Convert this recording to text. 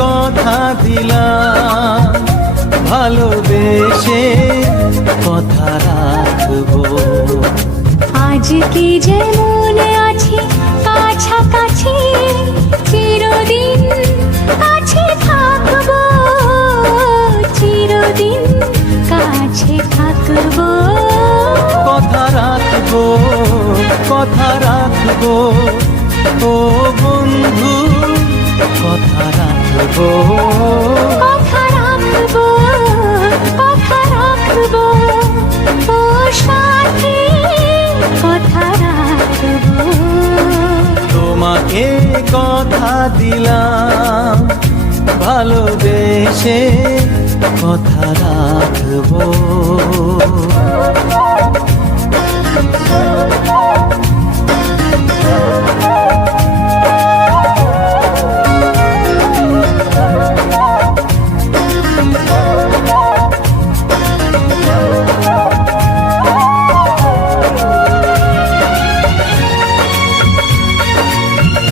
কথা দিলাম, ভালোবেসে কথা রাখবো। আজকে যেমন আছি কাছাকাছি, চিরদিন কাছে থাকবো, চিরদিন কাছে থাকবো। কথা রাখবো, কথা রাখবো, ও বন্ধু কথা রাখবো। কথা রাখবো, কথা রাখবো, ও সাথী কথা রাখবো। তোমাকে কথা দিলাম, ভালোবেসে কথা রাখবো।